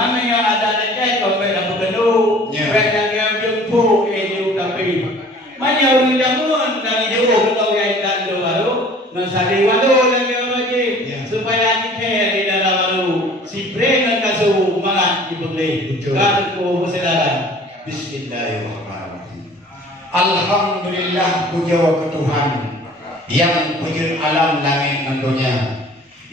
Mana yang ada lagi kau bela bergenu, bela yang jumpu itu tapi. Mana orang jamun dari jauh kau yang dan baru, nasari walu lagi lagi supaya kita di dalam walu si prengan kasu mangat dibeli. Kan ko bersedaran. Bismillahirrahmanirrahim. Alhamdulillah puja ke Tuhan yang puja alam langit dan dunia,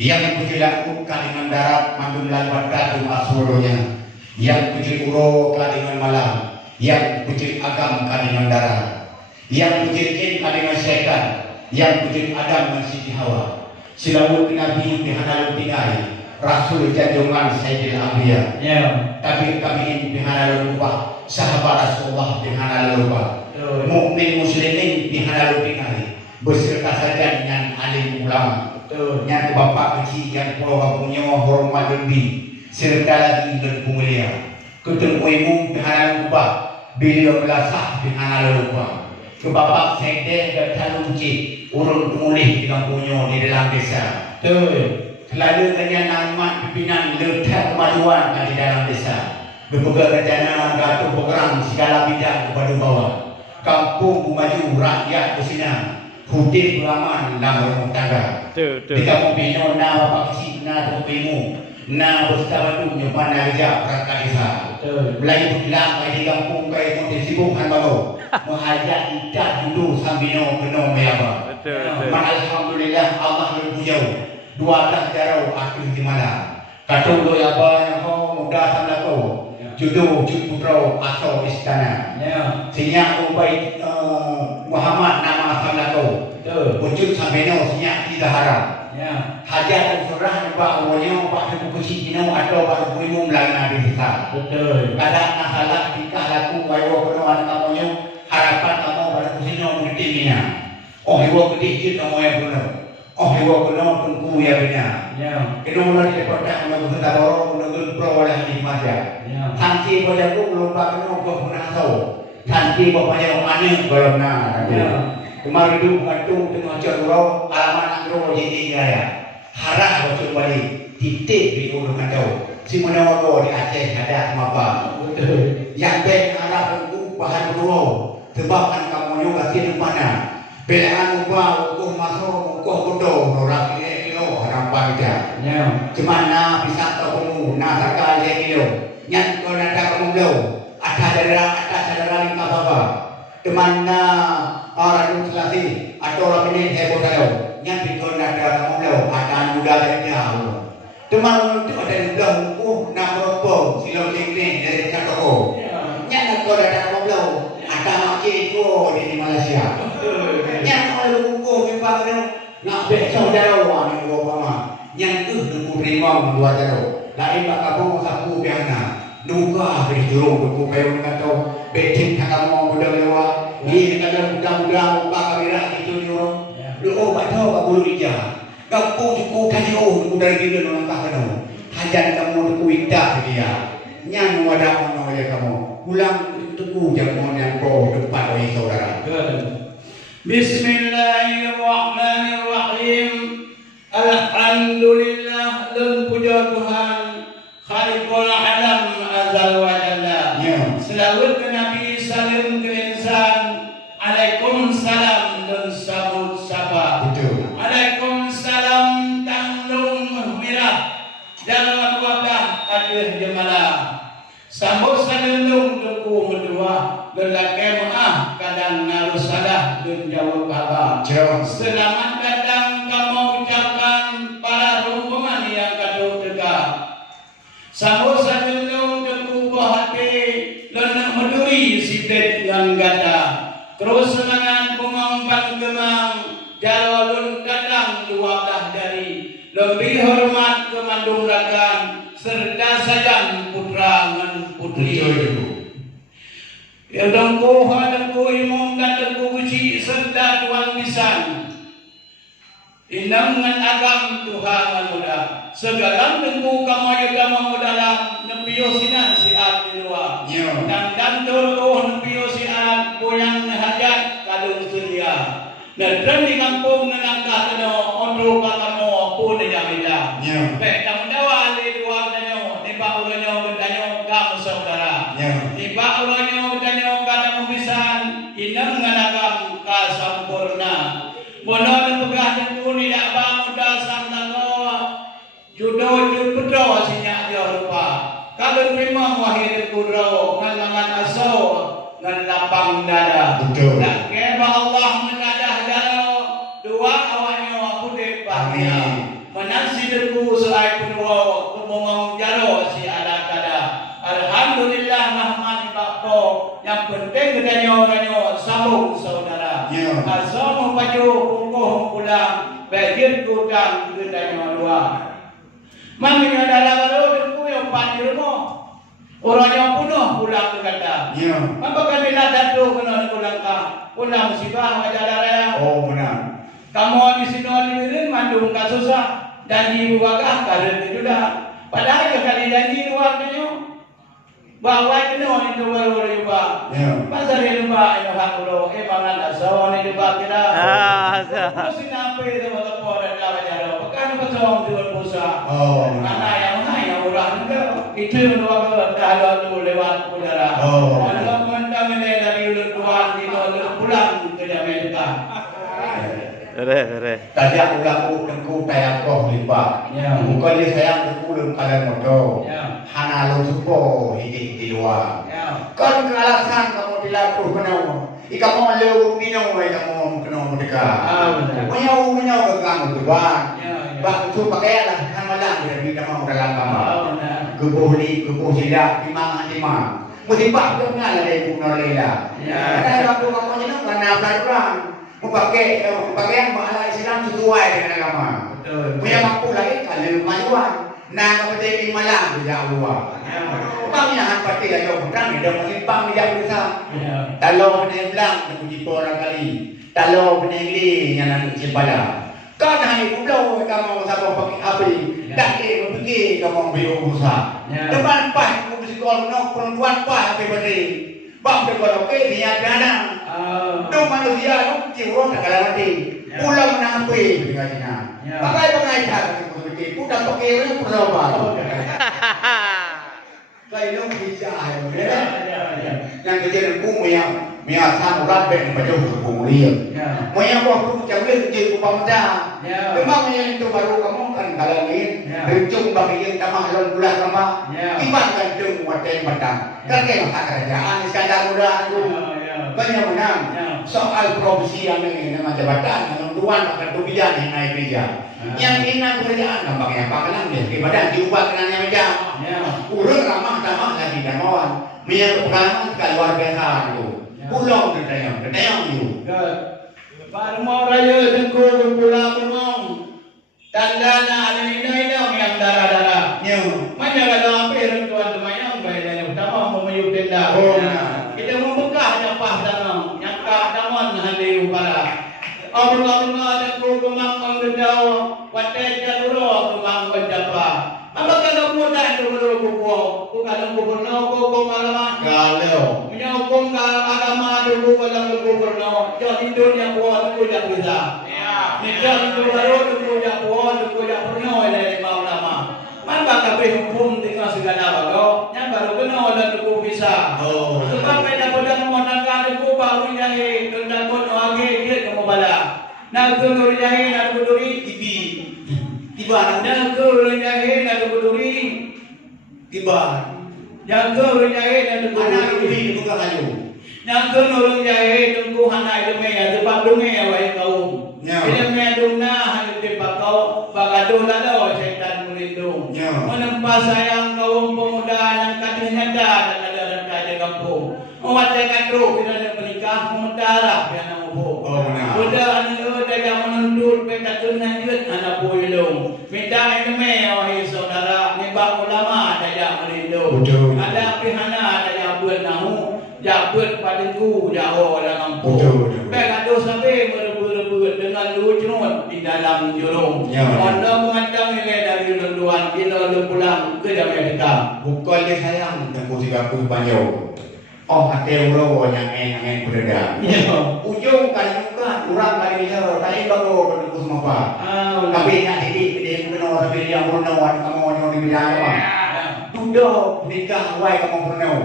yang puji lakukan dengan darat mandum lalbat datu asworonya, yang puji uro dengan malam, yang puji agam dengan darat, yang puji jin dengan syaitan, yang puji Adam dan Siti Hawa. Silawut Nabi bihana lutingai, Rasul janjungan Sayyidil Abiyah. Tapi kami bihana lupa, sahabat Rasulullah bihana lupa, mukmin muslimin bihana lutingai, berserta saja dengan alim ulama. Yang bapak kecil yang pulau punya hormat lebih serta lagi bermulia. Ketemu ibu bihana lupa, beliau belasah bihana lupa. Ke bapak sedih dan talunci urut mulih dengan punya di dalam desa. Selalu kena nama pimpinan letak kemajuan di dalam desa. Berbagai rencana gatuh program segala bidang kepada bawah. Kampung maju rakyat bersinar. Hutin beraman dalam rumah tangga. Di kampung Pino, na bapak kecil, na tukimu, na berstabat nyoba kerja perangkat desa. Belai berbilang di kampung kaya konten sibukkan baru. Menghajat ikat dulu sambino kena melaba. Alhamdulillah Allah berpuja. 12 jarau akhir di malam. Kata lo ya apa yang kau muda sama kau. Jodoh putra asal istana. Sinyak ubai Muhammad nama sama kau. Wujud sambino sinyak tidak haram. Hajat dan surah nampak awalnya pak buku cina atau pak buku umum lana di desa. Kadang masalah tikah laku wayo kena anak kamunya harapan kamu pada kusino mengerti mina. Oh ibu kedikit kamu yang benar. Oh ibu kena tunggu ya benar. Kena mulai deportasi menunggu tabarok menunggu perwala di maja. Tanti pada aku belum pak kena kau pernah tahu. Tanti bapaknya mana belum nak. Kemarin itu gantung tengah cerau alamat angro jadi gaya. Harap bocor balik titik di ulu kacau. Si mana wago di Aceh ada apa? Yang baik harap tunggu bahan berdua. Sebabkan kamu juga tidur mana? Belaan ubah hukum masuk hukum bodoh orang kilo harapan dia. Cemana bisa kamu nasaka dia kilo. Yang kau nak kamu lau. Atas saudara lima bapa. Cemana orang itu selasi atau orang ini heboh kalau. Yang kau nak kamu lau akan muda dia. Cemana itu ada juga hukum nak berapa silau tinggi dari toko. Yang kau nak kamu lau. Ada cikgu di Malaysia. Yang kalau hukum memang nak besok jauh ni Obama. Yang tu nunggu prima dua jauh. Lain tak kamu sapu biasa. Nunggu berjurung nunggu kayu kata betin kamu muda lewat. Ini kata muda-muda pak kamera itu jurung. Doa baca bulu ija. Kamu cukup kayu nunggu dari dia nongak kamu. Hajan kamu nunggu indah dia. Yang wadah ono ya kamu. Ulang tunggu jangan yang kau depan oleh saudara. Bismillahirrahmanirrahim. Alhamdulillah dan puja Tuhan Khaliqul alam azal wa jalla. Selawat ke Nabi salam ke insan. Waalaikumsalam dan sabut sapa. Waalaikumsalam tanglung merah dalam wabah aduh jemalah. Sambut sanundung tuku medua lelaki maaf kadang harus salah dan jawab kabar. Selamat datang kamu ucapkan para rombongan yang kado tegak. Sambut sanundung tuku hati lenak meduri sibet dengan gata. Terus semangat pemampan gemang jalur datang 12 dari lebih hormat kemandung rakan serta sajam putra dan putri. Ya dengku hadengku imam dan dengku uci serta tuan pisan. Indangan agam Tuhan muda. Segala dengku kamu kamu dalam nepio sinan siat di luar. Dan turun nepio siat goyang hajat kadung sedia. Dan di kampung nelangkah kena ondro kakano pun dia beda. Baik kamu dawa di luar danyo di bawah danyo Ya. Tiba ulanya udanyo kada membisan inang nganagam kasampurna. Mono pegah jengkuni dak bang udah santango judo judo sinya dia rupa. Kalau memang wahid kudro ngan aso ngan lapang dada. Betul. Nak keba Allah menadah jaro dua awaknya aku depahnya. Menasi deku selai penua kemongong jaro si ada kada. Alhamdulillah rahman bakpo yang penting kedanyo sambung saudara. Ya. Asal mempaju pungkuh pulang bajir kudang kedanyo dua. Mangnya dalam baru deku yang panjir mo. Orangnya punuh pulang ke kata. Ya. Apa kami nak datu kena pulang ka? Pulang musibah ajar raya. Oh benar. Kamu di sini diwirin mandung kasusah dan di wakah karena itu dah. Padahal kali janji luar kanyo. Bawa kena itu baru juga. Ya. Pasal itu ba itu hak lo. Mangan asal itu ba kita. Mesti nampak itu bakal pada dalam jaro. Bukan pasal jual pulsa. Oh. Mana yang orang itu dua kalau tu lewat udara. Oh. Kalau mentang dari ulut luar di pulang ke Amerika. Tadi aku laku tengku tayak kau lipat. Ya. Muka dia sayang tengku dalam kalian motor. Ya. Hana lo supo hiji luar. Ya. Kan alasan kamu dilaku kenapa? Ika mau leu minum kamu kenapa mereka? Benar. Menyau ke kamu tu bang. Ya. Bang tu pakai lah kan malam dia di dalam dalam kamar. Benar. Gebuh sila di mana. Mesti pak tu ngal ada ibu Norlela. Ya. Ada waktu kamu ni karena berang. Pakaian mahala Islam sesuai dengan agama. Betul. Punya mampu lagi kalau majuan. Nah, kapatid di malam dia luar. Kami nak pati lagi bukan dia melimpang dia besar. Talo penemblang puji orang kali. Talo penengli yang nak cipala. Kan hai pulau kamu siapa pakai api. Tak pergi kamu biru busa. Depan pas kamu sekolah nok perempuan pas api beri. Bang dekat okey dia dana. Tu manusia tu jiwa tak kalah mati. Pulang napi dengan Cina. Pakai tak seperti pulang pakai orang pulau apa? Kayu bisa yang kejadian kumu yang sang urat ben baju kemuliaan. Moyang waktu jauh je kupamda. Memang yang itu baru kamu kan kalau ini rencung bagi yang tamah lon bulan sama. Iman kan jeng wadah batang. Kerja kerajaan sekadar muda itu. Banyak menang. Soal profesi yang ini nama jabatan, yang tuan akan tubian yang naik kerja. Yang ini pekerjaan gampangnya apa kelang dia. Ibadah diubah kenanya macam. Urut ramah lagi dan mawan. Minyak pengalaman sekali luar biasa itu. Pulau ketayang itu. Baru mau raya tengku pulang rumong. Tanda na ada inang yang darah-darah. Mana kalau hampir tuan temayang bayar utama memayup tenda. Kita membekah nyapah tanam. Nyakah daman hari upara. Allah tengku kemang menggedau. Wadah jaluro kemang menjapa. Apa kalau mudah itu menurut buku? Bukan gubernur, hukum agama. Kalau punya hukum agama dulu kalau gubernur, jadi dunia buat itu tidak bisa. Jadi itu baru itu tidak buat itu tidak pernah dari mau nama. Mana kabeh hukum tinggal segala bago, yang baru kenal dan itu bisa. Sebab pada pedang menangkan itu baru jahe, tentang pun lagi dia kamu bala. Nak kenal jahe, nak berduri tibi. Tiba nak kenal jahe, nak berduri tiba. Yang kenal jahe, nak berduri bukan kayu. Yang kenal jahe, tunggu hanai demi ada sebab demi awak kau. Bila meduna hanya dipakau, bagado lado syaitan melindung. Menempa sayang kaum pemuda yang katanya dan ada kaya kampung. Mewajah kado bila ada menikah memudarah yang nampu. Muda anu ada menuntut mereka tunang yut anak puilung. Minta ilmu wahai saudara, nibak ulama ada yang melindung. Ada pihana ada yang buat nahu, jabut padaku jauh dalam kampung. Bagado sampai berebut dengan lucut di dalam jurung. Anda mengancam nilai dari lenduan kita pulang ke Amerika. Bukan dia sayang dan musibah aku panjau. Oh hati ulo yang berada. Ujung kali juga kurang kali dia kali baru berdua semua pak. Tapi nak jadi benar tapi yang benar kamu yang dibilang apa? Tuduh nikah awal kamu benar.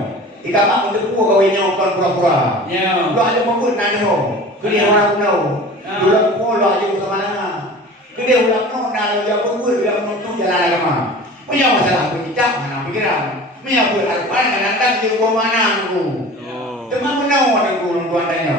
Ika mak untuk ku kawin nyo kon pura-pura. Ya. Lo aja mambut nado. Kini orang kuno. Dulu ku lo aja sama mana. Kini ulang no nado ya kubur ya mentu jalan agama. Punya masalah berkicap mana pikiran. Punya buat apa kadang di rumah mana aku. Teman menau ada ku orang tua tanya.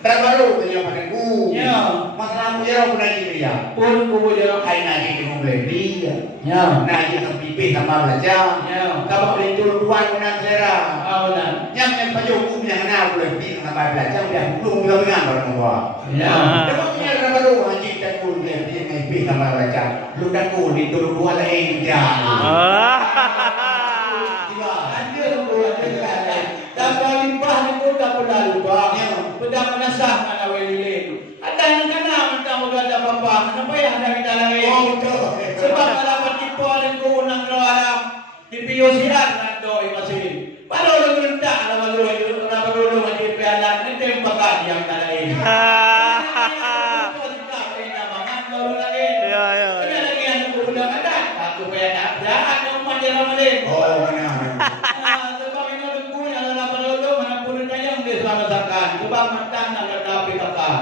Terbaru tanya pada ku. Ya. Masalah ku jero pun aja dia. Pun ku jero Hai naji di mobil dia. Ya. Naji ke pipi sama belajar. Ya. Kalau boleh turun tuan menang selera. Awalan. Yang payung yang kenal boleh pergi sampai belajar dia belum juga dengan orang tua. Ya. Sebabnya terbaru haji dan ku dia pergi sampai belajar. Lu dan ku di turun dua lain dia. Ada tu ada. Dan limpah ni pun tak pernah lupa. Sudah menasah mana welilin. Ada yang kena minta moga ada apa-apa. Kenapa ya ada kita lagi? Oh betul. Sebab kalau petipu dan ku unang Alam di piosiran nanti masih. Baru lu minta nama baru masih pialan ni tembakan yang tak lain. Ya ya. Ada lagi yang ku ulang ada. Aku pialan. Jangan yang manja ramalin. Oh mana. Sebab ini lukunya adalah penduduk manapun yang diselamatkan. Sebab matang nak tapi kakak.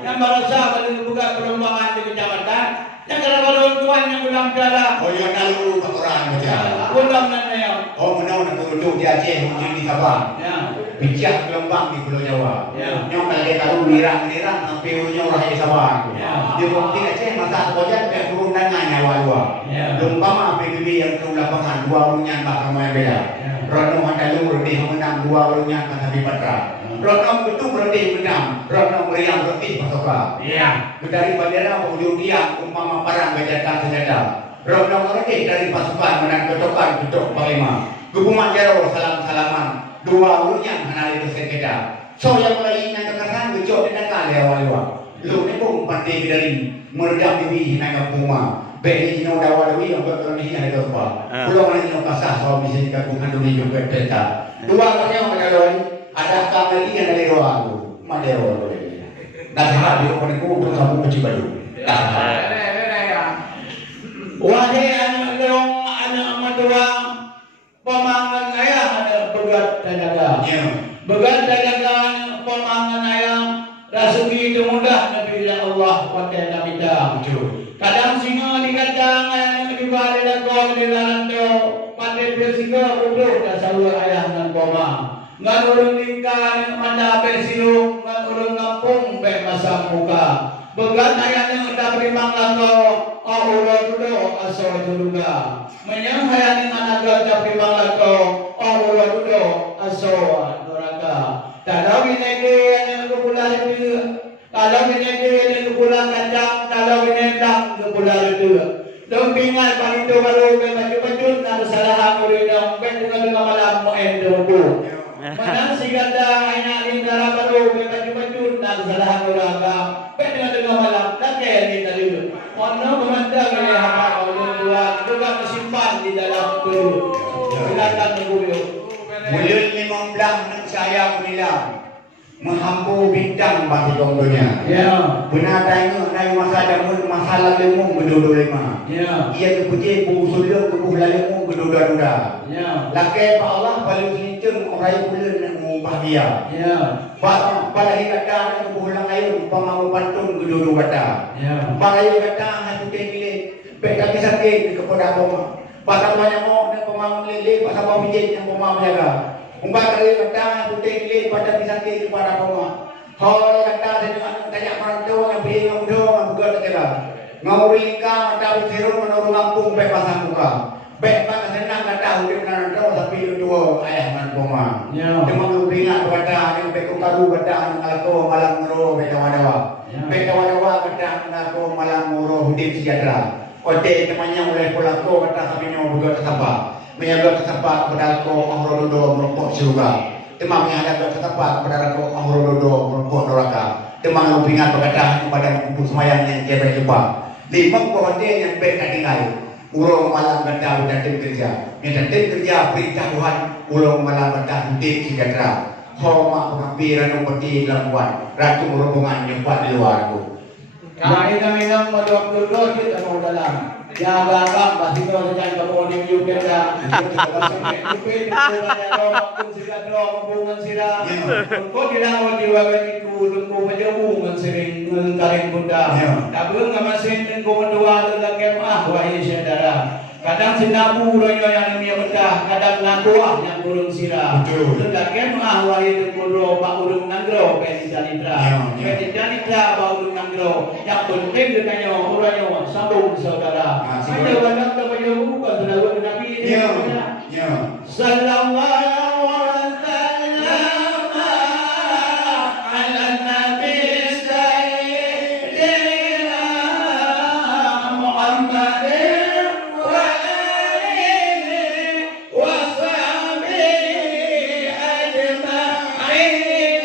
Yang barasa balik buka perlombangan di kecamatan. Yang kalau balon tuan yang ulang piala. Oh yang lalu tak orang baca. Ulang nana yang. Oh menau nak duduk di Aceh mungkin di Sabah. Ya. Bijak gelombang di Pulau Jawa. Ya. Nyong kalau tahu nirang sampai ujung rahai Sabah. Ya. Di bukti Aceh masa kojan kayak turun dengan nyawa dua. Ya. Lumpama PBB yang turun lapangan dua urunyan bakal main beda. Ya. Rono handalu berdi menang dua urunyan kan habis patra. Rono betul berdi menang. Rono meriang berdi pasoka. Ya. Dari bandara ujung dia umpama parang bejakan senjata. Rono berdi dari pasukan menang ketokan gedok panglima. Gubuman jero salam-salaman. Dua urunyan hanal itu sekeda. So yang mulai ingat kekasan gejok dan kali awal-awal. Lu ni pun pandai dari meredam diri hingga puma. Beli jino dawalawi yang berkondisi ada apa? Pulau mana jino kasah so bisa digabungkan dunia juga peta. Dua kali yang mengalami ada kamali yang dari roh aku. Mana roh aku? Dan hari aku ni aku bersama kunci baru. Wahai anak leong, anak madura, pemangan ayah ada begat dajaga. Begat dajaga pemangan ayah. Rasuki itu mudah Nabi Allah pakai Nabi dah. Kadang singa dikacang ayah di balik dan kau di dalam tu. Pakai bersinga bodoh dah selalu ayah dan koma. Ngan urung lingkan mana bersilung, ngan urung kampung be masa muka. Begat ayah yang dah berimang lato. Allah dulu asal juga. Menyang ayah yang anak dah berimang lato. Allah dulu asal neraka. Kalau bineka yang kepulan itu, kalau bineka yang kepulan kacang, kalau bineka kepulan itu, dompingan paling tu baru baju nak salah murid dong, dengan malam muend dongku. Mana si ganda anak lingkara baru baju nak salah murid dengan malam tak kaya ni tadi. Mana memandang ni apa orang tua juga mesimpan di dalam tu. Silakan ibu. Bulan 15 nak saya menilai menghampu bintang bagi tonggonya. Ya. Benar tanya naik masa damun masalah lemung berdua lima. Ya. Ia kepuji buku sudah kepuh lemung berdua-dua. Ya. Laki Pak Allah paling sincun orang bulan nak mengubah dia. Ya. Pada kata kepuh lang ayun pamamu pantun berdua kata. Ya. Pada kata hati pilih beda sakit kepada abang. Pada banyak mau nak pemamu lele pada pemijit yang pemamu jaga. Umpah kali kata putih pilih pada pisang ke kepada pemamu. Kalau kata dengan tanya orang tua yang pilih yang muda yang buka tak jaga. Ngawuri ka mata biru menurut kampung be pasang muka. Be mana senang kata udah nak tahu tapi dua ayah dan pemamu. Ya. Cuma lu ingat kata yang be karu kata ngalako malam muro be kawan-kawan. Be kawan-kawan kata ngalako malam muro hidup sejahtera. Ote temannya mulai pulako kata sapinya buka tetapa. Menyaga tetapa kepada ko ahrododo merokok surga. Temang yang ada tetapa kepada ko ahrododo merokok neraka. Temang lupingan berkata kepada kumpul semayang yang kira coba. Lima kohode yang baik tinggal. Urung malam kata datang kerja. Yang datang kerja perintah Tuhan. Urung malam kata hidup sejahtera. Hormat pengampiran upeti dalam buat. Ratu rombongan yang buat di luar aku. Kami minang maduang dulu kita mau dalam. Jaga pasti kalau jangan kamu di juga dah. Sampai kuping itu ada pun sila hubungan sila. Kau bilang di wawan itu kau macam hubungan sering karing kuda. Tapi enggak masih kau dua lelaki wahai saudara. Kadang sinabu royo yang dia bedah, kadang nanduah yang burung sila. Lelaki wahai kuro pak urung nanggro penjanitra. Penjanitra pak urung nanggro. Yang penting ditanya royo sambung saudara. Ada banyak terbanyak bukan sudah Nabi ini. Sallallahu alaihi wasallam ala Nabi Sayyidina Muhammad wa alihi wa sahbihi ajma'in.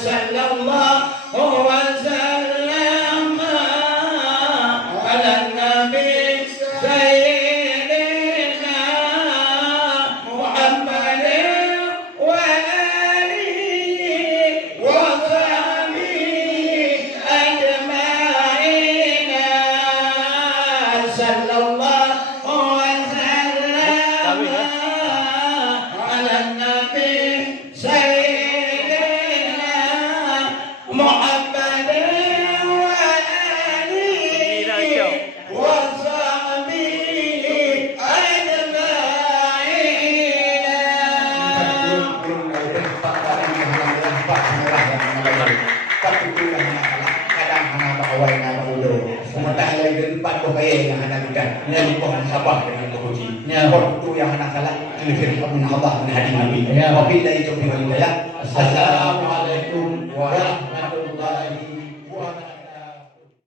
Sallallahu wasallam ala Nabi Sayyidina Muhammad wa alihi wa sahbihi ajma'in. Sallallahu wasallam ala Nabi Sayyidina Muhammad wa alihi wa sahbihi Assalamualaikum warahmatullahi